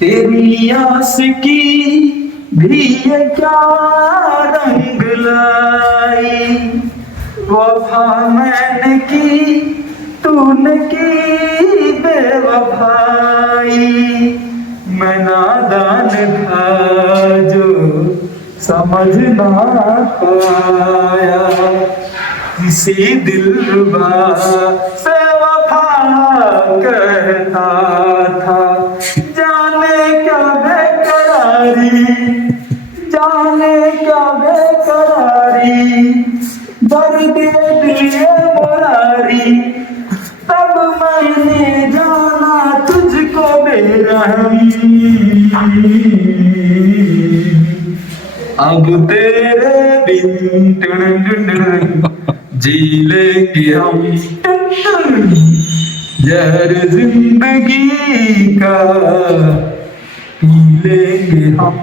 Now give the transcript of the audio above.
तेरी आशिकी भी ये क्या रंग लाई, वफा मैंने की तूने की बेवफाई। मैं नादान था जो समझ ना पाया, किसी दिलरुबा से वफा कहता था। जाने क्या बेकरारी, जाने क्या बेकरारी, दर्द दिल मुरारी। तब मैंने जाना तुझको बेरहम, अब तेरे बिन जी लेंगे हम, जहर जिंदगी का पी लेंगे हम।